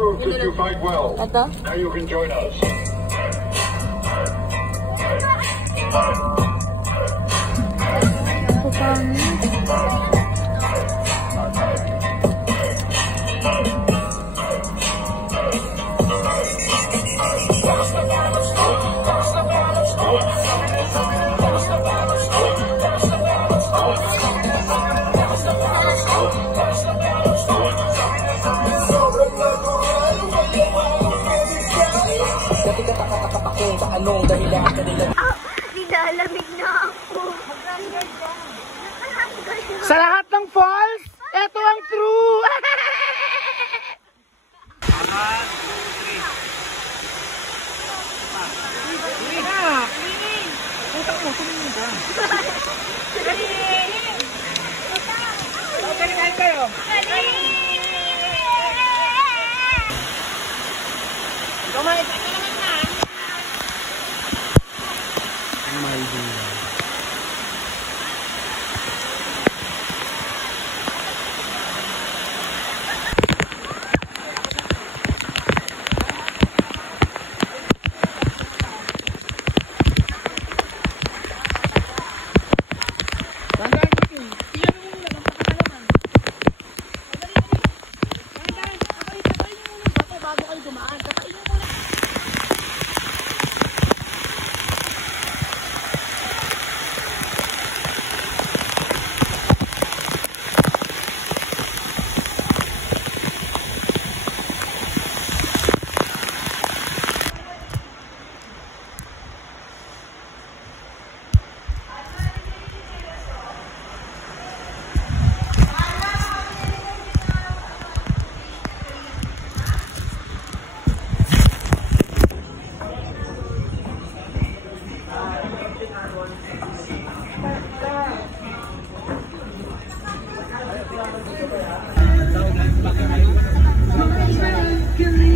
Prove that you fight well. Ito? Now you can join us. Anong dahilan kanila? Nilalamig na ako. Sa lahat ng falls, ito ang true!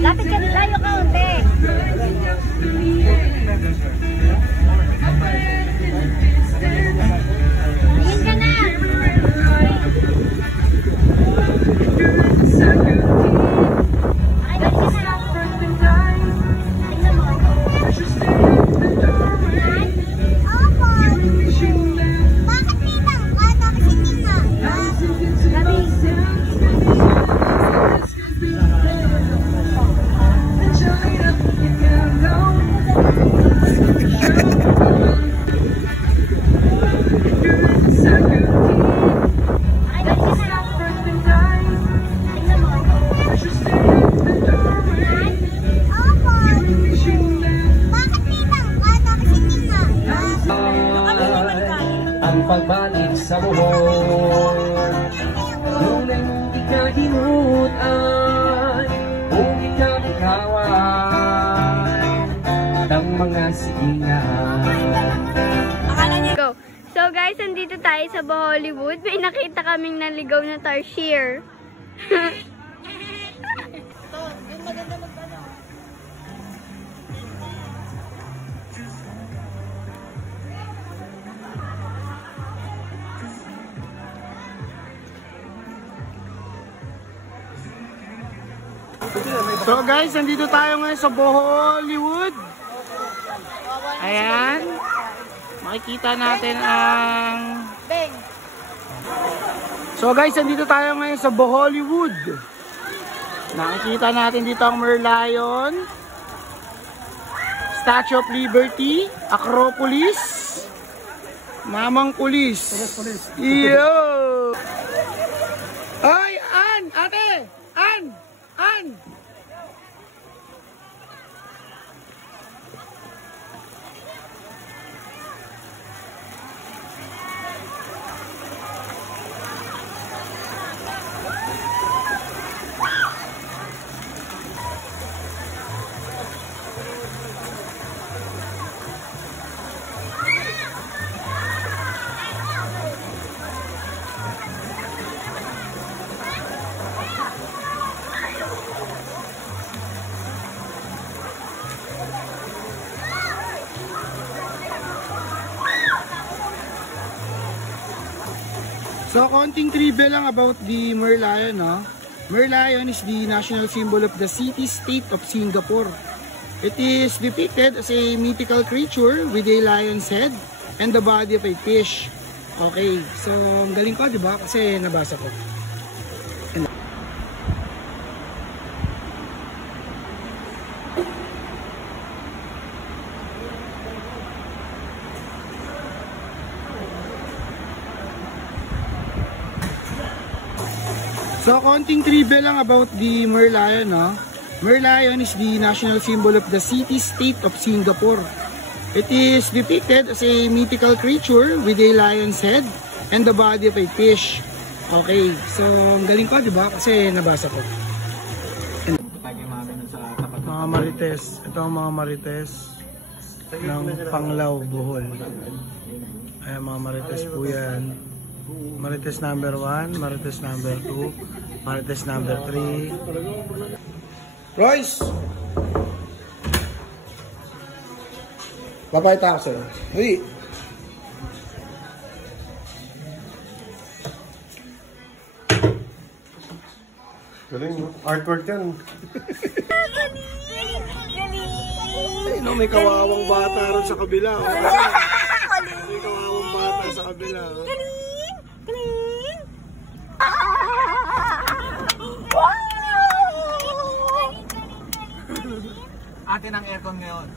Lapit ka na layo kaunti. Tingin ka na. Ay, balik ka na. Tingnan mo. Opo. Bakit ninang? Bakit si ninang? Gabi. Ang pagbalik sa buhon, ngunit ikalimutan kung ikaw-ikawan ng mga sigingan. Go. So guys, nandito tayo sa Hollywood. May nakita kaming naligaw na tarsier. So guys, nandito tayo ngayon sa Hollywood. Ayan. Makikita natin ang... So guys, nandito tayo ngayon sa Hollywood. Nakikita natin dito ang Merlion, Statue of Liberty, Acropolis, Mamang Pulis. Yo! Ay, Ann! Ate! Ann! Ann! So, konting trivia lang about the Merlion, no? Merlion is the national symbol of the city-state of Singapore. It is depicted as a mythical creature with a lion's head and the body of a fish. Okay, so ang galing ko, di ba? Kasi nabasa ko. So, konting trivia lang about the Merlion, no? Merlion is the national symbol of the city-state of Singapore. It is depicted as a mythical creature with a lion's head and the body of a fish. Okay, so ang galing ko, di ba? Kasi nabasa ko. Mga marites, ito ang mga marites ng Panglao, Bohol. Ayan, mga marites po yan. Marites number 1, Marites number 2, Marites number 3. Royce! Papayta ako sa'yo. Uy! Galing, artwork yan. Ay, no, may kawawang bata ron sa kabila. Oh. May kawawang bata sa kabila. Oh. Atin ang aircon ngayon.